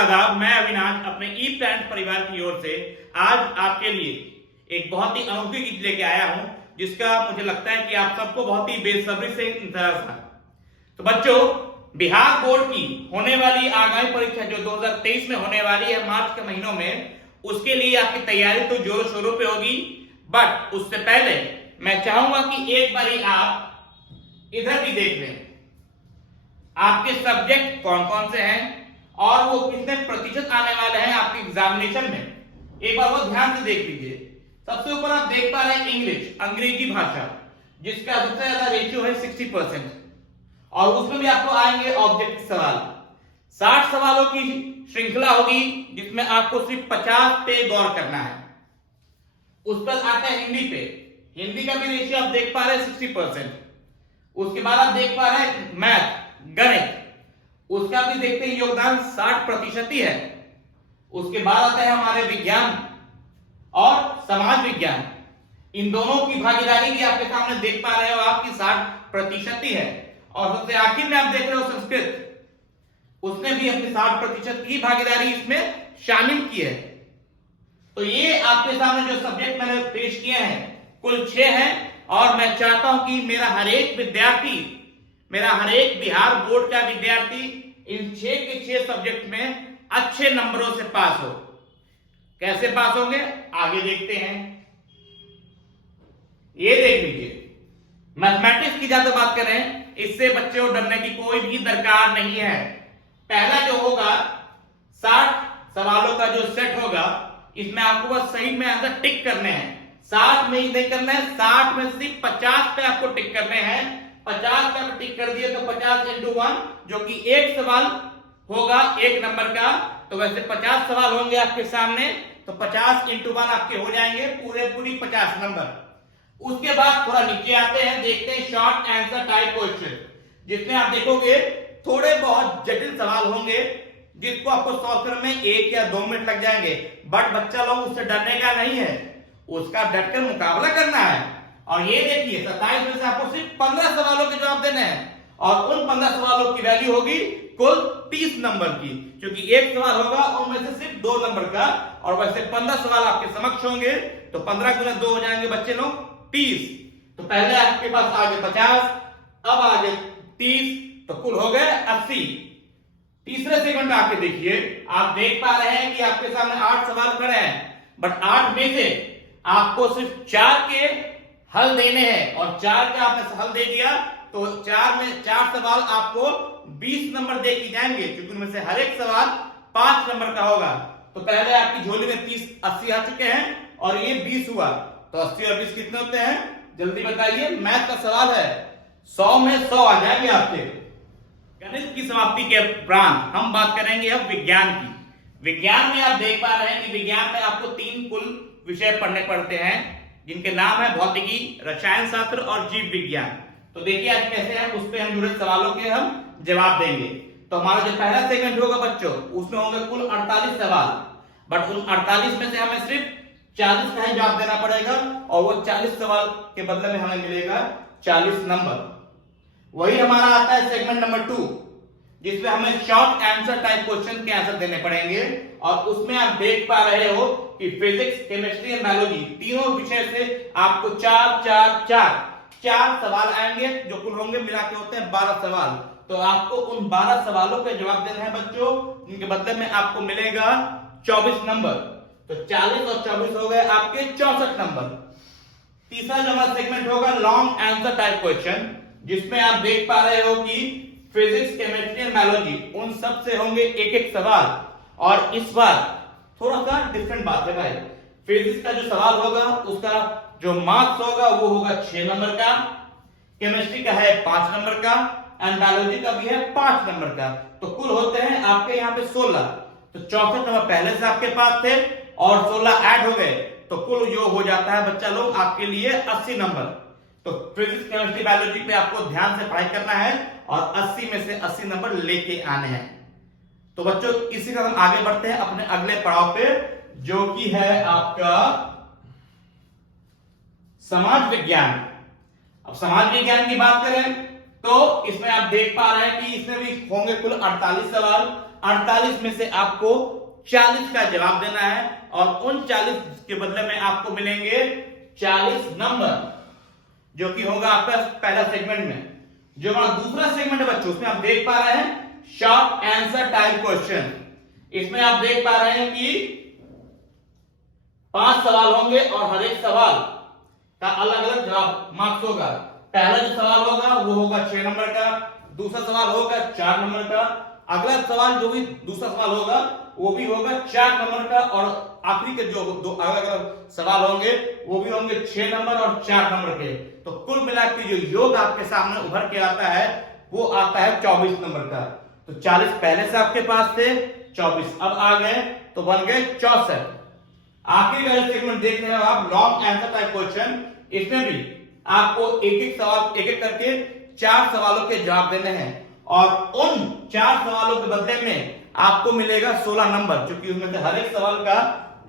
आदाब। मैं अविनाश अपने ई प्लान परिवार की ओर से आज आपके लिए एक बहुत ही अनोखी चीज लेके आया हूं, जिसका मुझे लगता है कि आप सबको बहुत ही बेसब्री से इंतजार था। तो बच्चों, बिहार बोर्ड की होने वाली आगामी परीक्षा जो 2023 में होने वाली है मार्च के महीनों में, उसके लिए आपकी तैयारी तो जोरों शोरों पे होगी। बट उससे पहले मैं चाहूंगा कि एक बारी आप इधर भी देख लें, आपके सब्जेक्ट कौन कौन से हैं और वो कितने प्रतिशत आने वाले हैं आपके एग्जामिनेशन में। एक बार वो ध्यान से देख लीजिए। सबसे ऊपर आप देख पा रहे हैं इंग्लिश, अंग्रेजी भाषा, जिसका सबसे ज्यादा रेशियो है 60%, और उसमें भी आपको आएंगे ऑब्जेक्टिव सवाल। 60 सवालों की श्रृंखला होगी, जिसमें आपको सिर्फ 50 पे गौर करना है। उस पर आता है हिंदी पे। हिंदी का भी रेशियो आप देख पा रहे हैं 60%। उसके बाद आप देख पा रहे हैं मैथ, गणित, उसका भी देखते हैं योगदान 60% ही है। उसके बाद आता है हमारे विज्ञान और समाज विज्ञान। इन दोनों की भागीदारी भी आपके सामने देख पा रहे हो, आपकी 60% ही है। और सबसे आखिर में आप देख रहे हो संस्कृत, उसने भी अपनी 60% की भागीदारी इसमें शामिल की है। तो ये आपके सामने जो सब्जेक्ट मैंने पेश किए हैं कुल 6 हैं, और मैं चाहता हूं कि मेरा हर एक विद्यार्थी, मेरा हर एक बिहार बोर्ड का विद्यार्थी इन 6 के 6 सब्जेक्ट में अच्छे नंबरों से पास हो। कैसे पास होंगे आगे देखते हैं। ये देख लीजिए, मैथमेटिक्स की ज्यादा बात करें, इससे बच्चों को डरने की कोई भी दरकार नहीं है। पहला जो होगा 60 सवालों का जो सेट होगा, इसमें आपको बस सही में आंसर टिक करने हैं। 60 में ही नहीं करना है, 60 में सिर्फ 50 पे आपको टिक करने हैं। 50 पे टिक कर दिए तो 50 × 1, जो कि एक सवाल होगा 1 नंबर का। तो वैसे 50 सवाल होंगे आपके सामने, तो 50 × 1 आपके हो जाएंगे पूरी 50 नंबर। उसके बाद थोड़ा नीचे आते हैं, देखते हैं शॉर्ट आंसर टाइप क्वेश्चन, जिसमें आप देखोगे थोड़े बहुत जटिल सवाल होंगे, जिसको आपको सॉल्व करने में 1 या 2 मिनट लग जाएंगे। बट बच्चा लोग उससे डरने का नहीं है, उसका डटकर मुकाबला करना है। और ये देखिए 27 में से आपको सिर्फ 15 सवालों के जवाब देने हैं, और उन 15 सवालों की वैल्यू होगी कुल 30 नंबर की, क्योंकि एक सवाल होगा उनमें से सिर्फ 2 नंबर का। और वैसे 15 सवाल आपके समक्ष होंगे, तो 15 × 2 हो जाएंगे बच्चे लोग 30। तो पहले आपके पास आ गए 50, अब आ गए 30, तो कुल हो गए 80। तीसरे सेकंड आके देखिए, आप देख पा रहे हैं कि आपके सामने 8 सवाल खड़े हैं, बट 8 में से आपको सिर्फ 4 के हल देने हैं, और 4 का आपने हल दे दिया तो 4 में 4 सवाल आपको 20 नंबर दे के जाएंगे, क्योंकि उनमें से हर एक सवाल 5 नंबर का होगा। तो पहले आपकी झोली में 30 80 आ चुके हैं, और ये 20 हुआ, तो 80 और 20 कितने होते हैं जल्दी बताइए। मैथ का सवाल है, 100 में 100 आ जाएंगे आपके। गणित की समाप्ति के उपरांत हम बात करेंगे अब विज्ञान की। विज्ञान में आप देख पा रहे हैं कि विज्ञान में आपको 3 कुल विषय पढ़ने पड़ते हैं, जिनके नाम है भौतिकी, रसायन शास्त्र और जीव विज्ञान। तो देखिए आज कैसे हम उस पर हम जुड़े सवालों के हम जवाब देंगे। तो हमारा जो पहला सेगमेंट होगा बच्चों, उसमें होंगे कुल 48 सवाल, बट उन 48 में से हमें सिर्फ 40 का ही जवाब देना पड़ेगा, और वो 40 सवाल के बदले में हमें मिलेगा 40 नंबर। वही हमारा आता है सेगमेंट नंबर 2, जिसमें हमें शॉर्ट आंसर टाइप क्वेश्चन के आंसर देने पड़ेंगे। और उसमें आप देख पा रहे हो कि फिजिक्स, केमिस्ट्री और बायोलॉजी तीनों विषय से आपको 4 सवाल आएंगे, जो कुल होंगे मिला के होते हैं 12 सवाल। तो आपको उन 12 सवालों के जवाब देने हैं बच्चों, जिनके बदले में आपको मिलेगा 24 नंबर। तो 40 और 24 हो गए आपके 64 नंबर। तीसरा जो हमारा सेगमेंट होगा लॉन्ग आंसर टाइप क्वेश्चन, जिसमें आप देख पा रहे हो कि फिजिक्स, केमिस्ट्री और बायोलॉजी उन सब से होंगे 1-1 सवाल। और इस बार थोड़ा सा डिफरेंट बात है भाई, फिजिक्स का जो सवाल होगा उसका जो मार्क्स होगा वो होगा 6 नंबर का, केमिस्ट्री का है 5 नंबर का, एंड बायोलॉजी का भी है 5 नंबर का। तो कुल होते हैं आपके यहाँ पे 16। तो 64 नंबर पहले से आपके पास थे और 16 ऐड हो गए, तो कुल जो हो जाता है बच्चा लोग आपके लिए 80 नंबर। तो फिजिक्स, केमिस्ट्री, बायोलॉजी पे आपको ध्यान से पढ़ाई करना है और 80 में से 80 नंबर लेके आने हैं। तो बच्चों इसी का हम आगे बढ़ते हैं अपने अगले पड़ाव पे, जो कि है आपका समाज विज्ञान। अब समाज विज्ञान की बात करें तो इसमें आप देख पा रहे हैं कि इसमें भी होंगे कुल 48 सवाल, 48 में से आपको 40 का जवाब देना है और उन 40 के बदले में आपको मिलेंगे 40 नंबर, जो कि होगा आपका पहला सेगमेंट में। जो हमारा दूसरा सेगमेंट है बच्चों, उसमें आप देख पा रहे हैं शॉर्ट आंसर टाइप क्वेश्चन। इसमें आप देख पा रहे हैं कि 5 सवाल होंगे और हर एक सवाल का अलग अलग जवाब मार्क्स होगा। पहला जो सवाल होगा वो होगा 6 नंबर का, दूसरा सवाल होगा 4 नंबर का, अगला सवाल जो भी दूसरा सवाल होगा वो भी होगा 4 नंबर का, और आखिरी के जो दो अलग अलग सवाल होंगे वो भी होंगे 6 नंबर और 4 नंबर के। तो कुल मिलाकर जो योग आपके सामने उभर के आता है वो आता है 24 नंबर का। तो 40 पहले से आपके पास थे, 24 अब आ गए तो बन गए 64। आखिरी का सेगमेंट देख रहे हो आप, लॉन्ग आंसर टाइप क्वेश्चन। इसमें भी आपको एक एक सवाल एक एक करके 4 सवालों के जवाब देने हैं और उन 4 सवालों के बदले में आपको मिलेगा 16 नंबर, क्योंकि उसमें से हर एक सवाल का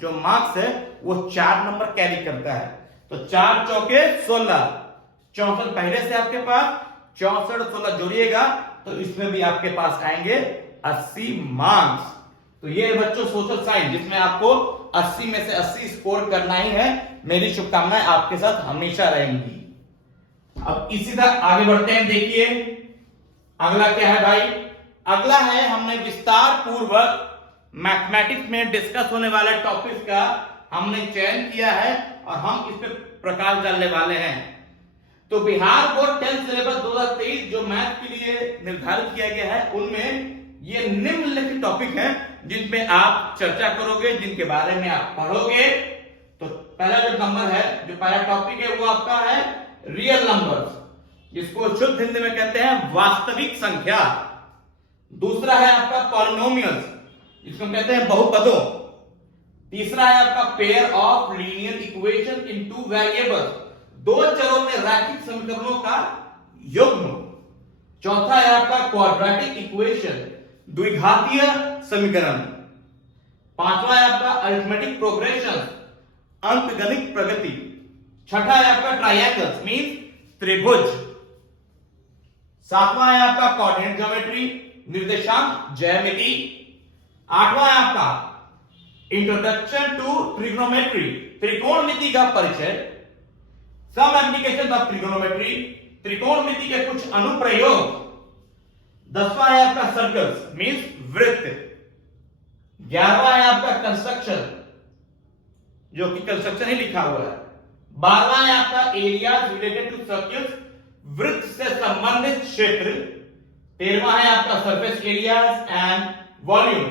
जो मार्क्स है वो 4 नंबर कैरी करता है। तो 4 चौके 16, 64 पहले से आपके पास, 64 16 जोड़िएगा तो इसमें भी आपके पास आएंगे 80 मार्क्स। तो ये बच्चों सोशल साइंस, जिसमें आपको 80 में से 80 स्कोर करना ही है। मेरी शुभकामनाएं आपके साथ हमेशा रहेंगी। अब इसी तरह आगे बढ़ते हैं। देखिए अगला क्या है भाई, अगला है हमने विस्तार पूर्वक मैथमेटिक्स में डिस्कस होने वाले टॉपिक्स का हमने चयन किया है और हम इस पे प्रकाश डालने वाले हैं। तो बिहार बोर्ड 10th सिलेबस 2023 जो मैथ के लिए निर्धारित किया गया है उनमें ये निम्नलिखित टॉपिक हैं जिनमें आप चर्चा करोगे, जिनके बारे में आप पढ़ोगे। तो पहला जो नंबर है, जो पहला टॉपिक है वो आपका है रियल नंबर्स, जिसको शुद्ध हिंदी में कहते हैं वास्तविक संख्या। दूसरा है आपका पॉलिनोमियल्स, जिसको कहते हैं बहुपदों। तीसरा है आपका pair of linear equation in 2 variables, 2 चरों में रैखिक समीकरणों का युग्म। चौथा है आपका क्वाड्रेटिक इक्वेशन, द्विघातीय समीकरण। पांचवा है आपका अरिथमेटिक प्रोग्रेशन, अंकगणित प्रगति। छठा है आपका ट्रायंगल्स मींस त्रिभुज। सातवां है आपका कोऑर्डिनेट ज्योमेट्री, निर्देशांक ज्यामिति। आठवां है आपका इंट्रोडक्शन टू ट्रिग्नोमेट्री, त्रिकोणमिति का परिचय। सम एप्लीकेशन ऑफ ट्रिग्नोमेट्री, त्रिकोणमिति के कुछ अनुप्रयोग। 10वां है आपका सर्कल्स मींस वृत्त। 11वां है आपका कंस्ट्रक्शन, जो कि कंस्ट्रक्शन ही लिखा हुआ है। 12वां है आपका एरियाज रिलेटेड टू सर्कल्स, वृत्त से संबंधित क्षेत्र। 13वां है आपका सरफेस एरियाज एंड वॉल्यूम,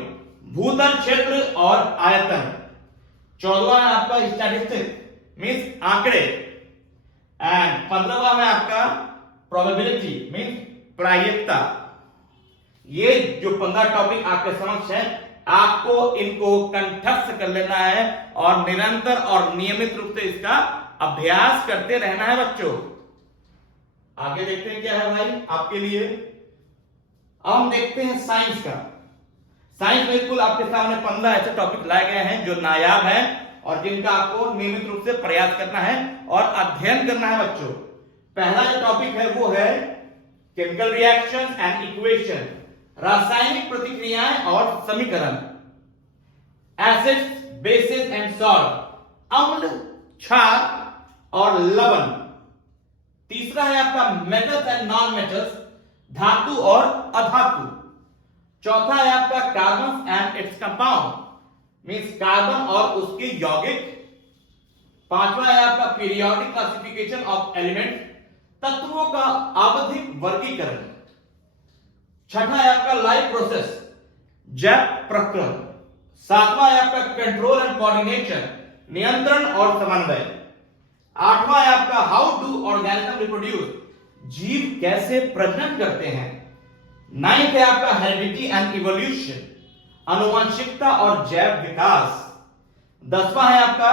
भूतल क्षेत्र और आयतन। 14वां है आपका स्टैटिस्टिक्स मींस आंकड़े। एंड 15वां है आपका प्रोबेबिलिटी मींस प्रायिकता। ये जो 15 टॉपिक आपके समक्ष है, आपको इनको कंठस्थ कर लेना है और निरंतर और नियमित रूप से इसका अभ्यास करते रहना है बच्चों। आगे देखते हैं क्या है भाई आपके लिए। अब हम देखते हैं साइंस का। साइंस में बिल्कुल आपके सामने 15 ऐसे टॉपिक लाए गए हैं जो नायाब हैं और जिनका आपको नियमित रूप से प्रयास करना है और अध्ययन करना है बच्चों। पहला जो टॉपिक है वो है केमिकल रिएक्शंस एंड इक्वेशन, रासायनिक प्रतिक्रियाएं और समीकरण। एसिड्स, बेसिस एंड सॉल्ट, अम्ल, क्षार और लवण। तीसरा है आपका मेटल्स एंड नॉन मेटल्स, धातु और अधातु। चौथा है आपका carbon and its compound means carbon और उसके यौगिक। पांचवा है आपका पीरियोडिक क्लासिफिकेशन ऑफ एलिमेंट, तत्वों का आवधिक वर्गीकरण। छठा है आपका लाइफ प्रोसेस, जैव प्रक्रम। सातवां है आपका कंट्रोल एंड कोऑर्डिनेशन, नियंत्रण और समन्वय। आठवां है आपका हाउ डू ऑर्गेनिज्म रिप्रोड्यूस, जीव कैसे प्रजनन करते हैं। नाइन्थ है आपका हेरिडिटी एंड इवोल्यूशन, आनुवंशिकता और जैव विकास। 10वां है आपका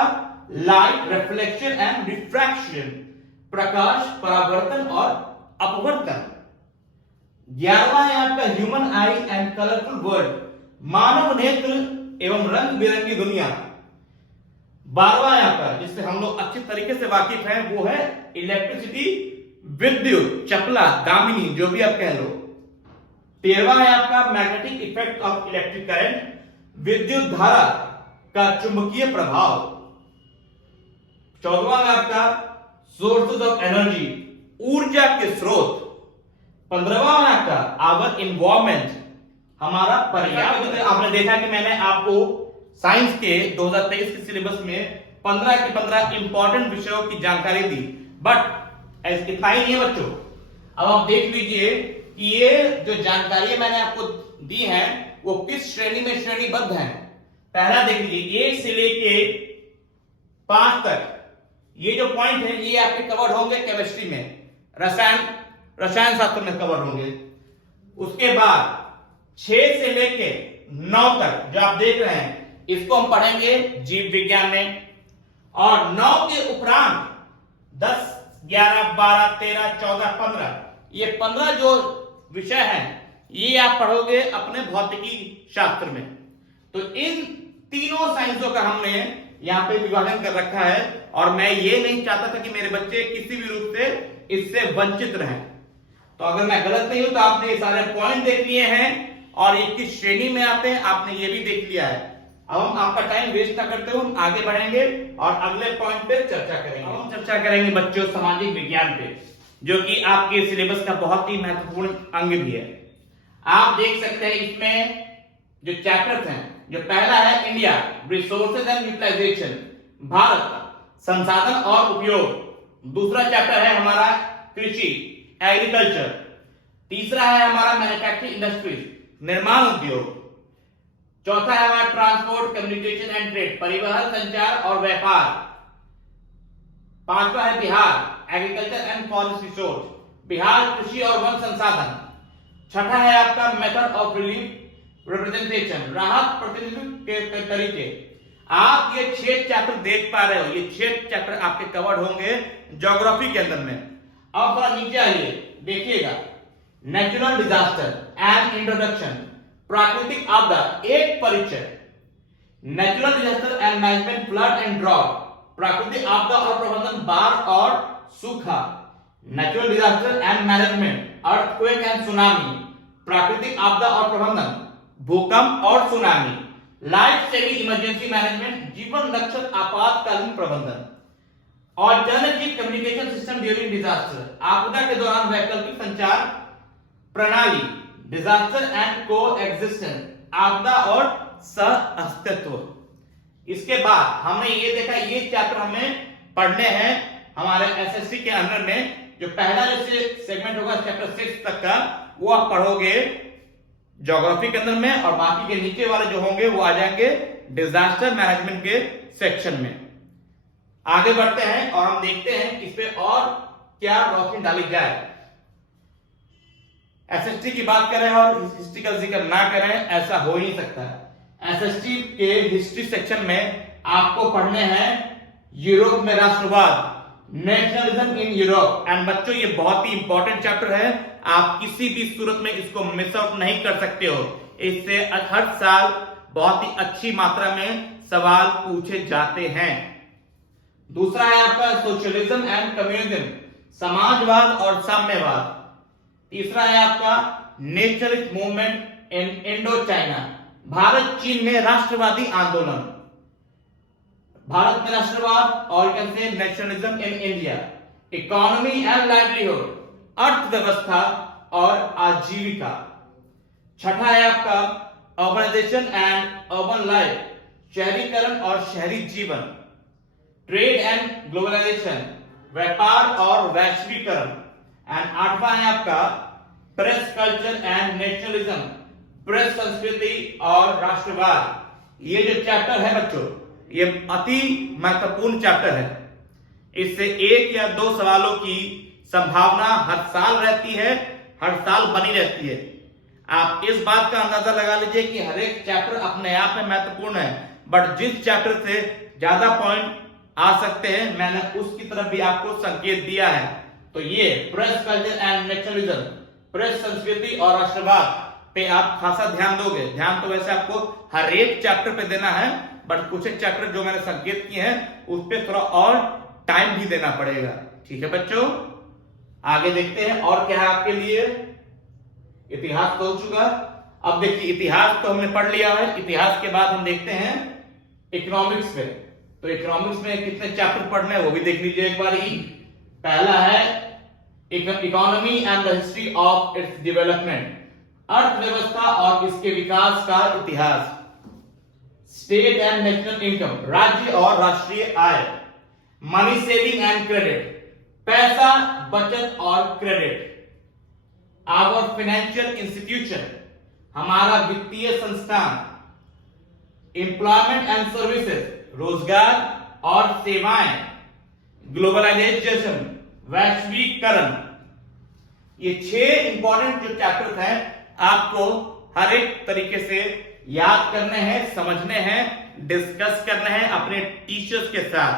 लाइट रिफ्लेक्शन एंड रिफ्रैक्शन, प्रकाश परावर्तन और अपवर्तन। 11वां है आपका human eye and colourful world, मानव नेत्र एवं रंग बिरंगी दुनिया। 12वां है आपका जिससे हम लोग अच्छी तरीके से वाकिफ हैं वो है इलेक्ट्रिसिटी, विद्युत, चपला, दामिनी, जो भी आप कह लो। 13वां है आपका magnetic effect of electric current, विद्युत धारा का चुंबकीय प्रभाव। 14वां है आपका सोर्सेज ऑफ एनर्जी, ऊर्जा के स्रोत। 15वां है आपका आवर इन्वायरमेंट, हमारा पर्यावरण। आपने देखा कि मैंने आपको साइंस के 2023 के सिलेबस में 15 के 15 इंपॉर्टेंट विषयों की जानकारी दी, बट इतना ही नहीं है बच्चों। अब आप देख लीजिए कि ये जो जानकारी मैंने आपको दी है वो किस श्रेणी में श्रेणीबद्ध है। पहला देख लीजिए 1 से लेके 5 तक ये जो पॉइंट है ये आपके कवर होंगे केमिस्ट्री में, रसायन शास्त्र में कवर होंगे। उसके बाद 6 से लेके 9 तक जो आप देख रहे हैं इसको हम पढ़ेंगे जीव विज्ञान में, और 9 के उपरांत 10, 11, 12, 13, 14, 15 ये 15 जो विषय हैं ये आप पढ़ोगे अपने भौतिकी शास्त्र में। तो इन तीनों साइंसों का हमने यहां पे विभाजन कर रखा है, और मैं ये नहीं चाहता था कि मेरे बच्चे किसी भी रूप से इससे वंचित रहें। तो अगर मैं गलत नहीं हूं तो आपने ये सारे पॉइंट देख लिए हैं और ये किस श्रेणी में आते हैं आपने ये भी देख लिया है। अब हम आपका टाइम वेस्ट ना करते हुए हम आगे बढ़ेंगे और अगले पॉइंट पे चर्चा करेंगे। हम चर्चा करेंगे बच्चों सामाजिक विज्ञान पे, जो कि आपके सिलेबस का बहुत ही महत्वपूर्ण अंग भी है। आप देख सकते हैं इसमें जो चैप्टर्स हैं, जो पहला है India resources and utilization, Bharat संसाधन और उपयोग। दूसरा चैप्टर है हमारा कृषि एग्रीकल्चर। तीसरा है हमारा मैन्युफैक्चरिंग इंडस्ट्रीज निर्माण उद्योग। चौथा है हमारा ट्रांसपोर्ट कम्युनिकेशन एंड ट्रेड परिवहन संचार और व्यापार। पांचवा है Bihar agriculture and forest resource, Bihar कृषि और वन संसाधन। छठा है आपका मेथड ऑफ रिलीफ रिप्रेजेंटेशन, राहत प्रतिनिधित्व के तरीके। आप ये 6 चैप्टर देख पा रहे हो, ये 6 चैप्टर आपके कवर्ड होंगे ज्योग्राफी के अंदर में। अब थोड़ा नीचे आइए देखिएगा, नेचुरल डिजास्टर एंड इंट्रोडक्शन, प्राकृतिक आपदा एक परिचय। Natural disaster and management, flood and drought, प्राकृतिक आपदा और प्रबंधन, बाढ़ और सूखा। Natural disaster and management, earthquake and tsunami, प्राकृतिक आपदा और प्रबंधन, भूकंप और सुनामी। लाइफ सेविंग इमरजेंसी मैनेजमेंट, जीवन रक्षक आपातकालीन प्रबंधन। Alternative communication system during disaster, आपदा के दौरान वैकल्पिक संचार प्रणाली। डिजास्टर एंड को एग्जिस्टेंस, आपदा और सह-अस्तित्व। इसके बाद हमने ये देखा ये चैप्टर हमें पढ़ने हैं हमारे एसएससी के अंदर में। जो पहला जो सेगमेंट होगा चैप्टर 6 तक का वो आप पढ़ोगे ज्योग्राफी के अंदर में, और बाकी के नीचे वाले जो होंगे वो आ जाएंगे डिजास्टर मैनेजमेंट के सेक्शन में। आगे बढ़ते हैं और हम देखते हैं इस पे और क्या रोशनी डाली जाए। एसएसटी की बात करें और हिस्ट्री का जिक्र ना करें ऐसा हो ही नहीं सकता। एसएसटी के हिस्ट्री सेक्शन में आपको पढ़ने हैं यूरोप में राष्ट्रवाद, नेशनलिज्म इन यूरोप। एंड बच्चों ये बहुत ही इंपॉर्टेंट चैप्टर है, आप किसी भी सूरत में इसको मिस आउट नहीं कर सकते हो। इससे हर साल बहुत ही अच्छी मात्रा में सवाल पूछे जाते हैं। दूसरा है आपका सोशलिज्म एंड कम्युनिज्म, समाजवाद और साम्यवाद। तीसरा है आपका nationalist movement in Indo China, Bharat चीन में राष्ट्रवादी आंदोलन। भारत में राष्ट्रवाद और कैसे nationalism in India, economy and livelihood, अर्थव्यवस्था और आजीविका। छठा है आपका अर्बनाइजेशन एंड अर्बन लाइफ, शहरीकरण और शहरी जीवन। ट्रेड एंड ग्लोबलाइजेशन, व्यापार और वैश्वीकरण। एंड आठवां है आपका press culture and nationalism, press संस्कृति और राष्ट्रवाद। ये जो चैप्टर है बच्चों ये अति महत्वपूर्ण चैप्टर है। इससे 1 या 2 सवालों की संभावना हर साल रहती है, हर साल बनी रहती है। आप इस बात का अंदाजा लगा लीजिए कि हर एक चैप्टर अपने आप में महत्वपूर्ण है, बट जिस चैप्टर से ज्यादा पॉइंट आ सकते हैं मैंने उसकी तरफ भी आपको संकेत दिया है। तो ये press culture and nationalism, press संस्कृति और राष्ट्रवाद पे आप खासा ध्यान दोगे। ध्यान तो वैसे आपको हर एक चैप्टर पे देना है, बट कुछ एक चैप्टर जो मैंने संकेत किए हैं उस पर थोड़ा और टाइम भी देना पड़ेगा। ठीक है बच्चों, आगे देखते हैं और क्या है आपके लिए। इतिहास तो हो चुका। अब देखिए इतिहास तो हमने पढ़ लिया है, इतिहास के बाद हम देखते हैं इकोनॉमिक्स पे। तो इकोनॉमिक्स में कितने चैप्टर पढ़ने हैं वो भी देख लीजिए एक बार ही। पहला है economy and the history of its development, अर्थव्यवस्था और इसके विकास का इतिहास। स्टेट एंड नेशनल इनकम, राज्य और राष्ट्रीय आय। मनी सेविंग एंड क्रेडिट, पैसा, बचत और क्रेडिट। आवर फाइनेंशियल इंस्टीट्यूशन, हमारा वित्तीय संस्थान। एम्प्लॉयमेंट एंड सर्विसेज, रोजगार और सेवाएं। ग्लोबलाइजेशन, वैश्वीकरण। ये 6 इंपॉर्टेंट जो चैप्टर हैं आपको हर एक तरीके से याद करने हैं, समझने हैं, डिस्कस करने हैं अपने टीचर्स के साथ।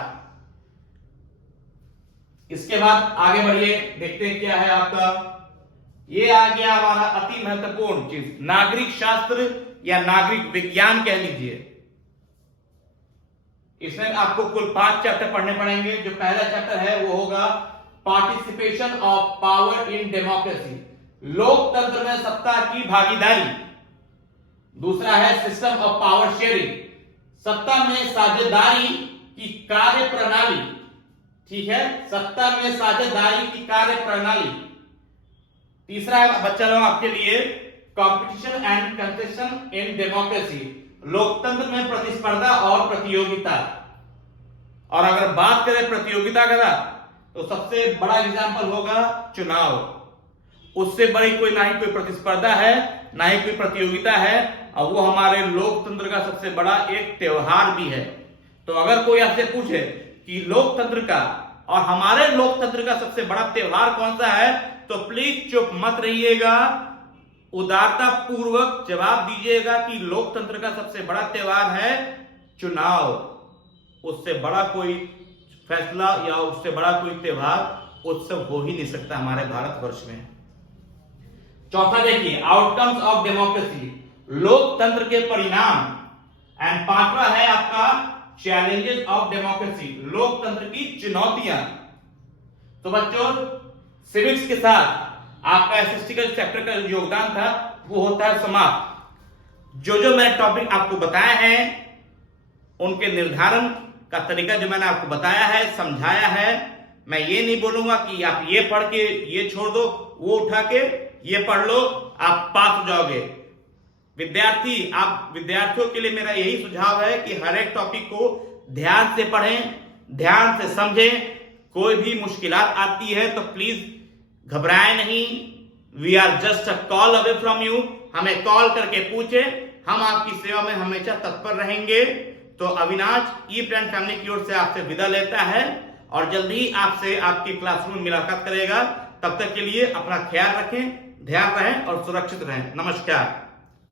इसके बाद आगे बढ़िए, देखते हैं क्या है आपका। ये आ गया हमारा अति महत्वपूर्ण चीज, नागरिक शास्त्र या नागरिक विज्ञान कह लीजिए। इसमें आपको कुल 5 चैप्टर पढ़ने पड़ेंगे। जो पहला चैप्टर है वो होगा participation of power in democracy, लोकतंत्र में सत्ता की भागीदारी। दूसरा है सिस्टम ऑफ पावर शेयरिंग, सत्ता में साझेदारी की कार्य प्रणाली। ठीक है, सत्ता में साझेदारी की कार्य प्रणाली। तीसरा है बच्चा लोग आपके लिए competition and concession in democracy, लोकतंत्र में प्रतिस्पर्धा और प्रतियोगिता। और अगर बात करें प्रतियोगिता का तो सबसे बड़ा एग्जांपल होगा चुनाव। उससे बड़ी कोई ना ही कोई प्रतिस्पर्धा है, ना ही कोई प्रतियोगिता है, और वो हमारे लोकतंत्र का सबसे बड़ा एक त्योहार भी है। तो अगर कोई आपसे पूछे कि लोकतंत्र का और हमारे लोकतंत्र का सबसे बड़ा त्योहार कौन सा है, तो प्लीज चुप मत रहिएगा, उदारता पूर्वक जवाब दीजिएगा कि लोकतंत्र का सबसे बड़ा त्योहार है चुनाव। उससे बड़ा कोई फैसला या उससे बड़ा कोई त्योहार, उत्सव हो ही नहीं सकता हमारे भारतवर्ष में। चौथा देखिए आउटकम्स ऑफ डेमोक्रेसी, लोकतंत्र के परिणाम। एंड 5वां है आपका चैलेंजेस ऑफ डेमोक्रेसी, लोकतंत्र की चुनौतियां। तो बच्चों सिविक्स के साथ आपका एसएसटी का चैप्टर का योगदान था वो होता है समाप्त। जो जो मैंने टॉपिक आपको बताया है उनके निर्धारण का तरीका जो मैंने आपको बताया है, समझाया है, मैं ये नहीं बोलूंगा कि आप ये पढ़ के ये छोड़ दो, वो उठा के ये पढ़ लो, आप पास हो जाओगे। विद्यार्थी, आप विद्यार्थियों के लिए मेरा यही सुझाव है कि हर एक टॉपिक को ध्यान से पढ़ें, ध्यान से समझें। कोई भी मुश्किलात आती है तो प्लीज घबराएं नहीं, we are just a call away from you. हमें कॉल करके पूछे, हम आपकी सेवा में हमेशा तत्पर रहेंगे। तो अविनाश ई फ्रेंड फैमिली की ओर से आपसे विदा लेता है और जल्दी ही आपसे आपकी क्लासरूम में मुलाकात करेगा। तब तक के लिए अपना ख्याल रखें, ध्यान रहें और सुरक्षित रहें। नमस्कार।